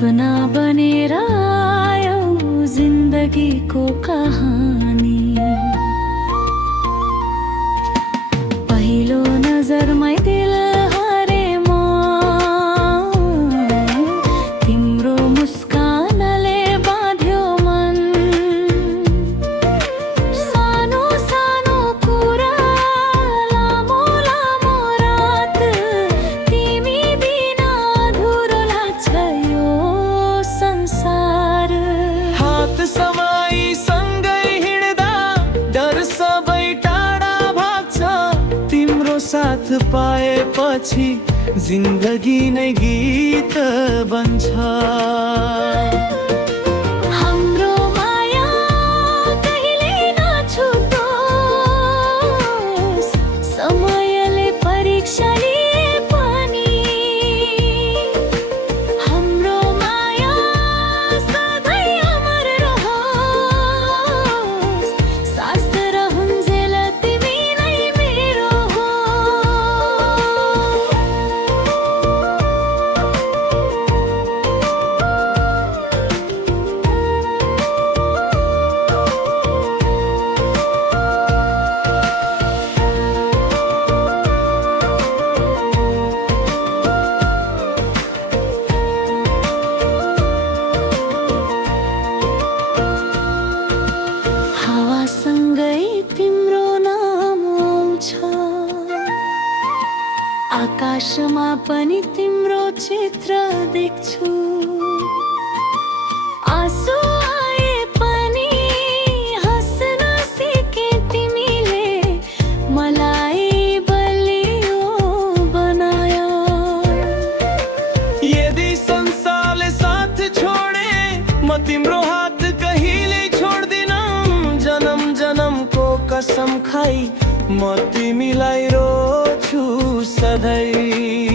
सपना बनेर आयो जिन्दगीको कहानी। पहिलो नजरमै दिल हारे म, तिम्रो मुस्कानले बाँध्यो मन। सानो सानो कुरा, लामो लामो रात, तिमी बिना अधुरो लाग्छ यो संसार। हात समाई सँगै हिँड्दा डर सबै टाढा भाग्छ। तिम्रो साथ पाएपछि जिन्दगी नै गीत बन्छ। हाम्रो माया कहिले नछुटोस्, समयले परीक्षा लिए पनि। हाम्रो माया सधैँ अमर रहोस्, सास रहुन्जेल तिमी नै मेरो हो। हावासँगै तिम्रो नाम आउँछ, आकाशमा पनि तिम्रो चित्र देख्छु। आँसु आए पनि हाँस्न सिके तिमीले, मलाई बलियो बनायो। यदि संसारले साथ छोडे म तिम्रो हात कहिले छोड्दिन। जन्म जन्मको कसम खाई म तिमीलाई रोछु सधैँ।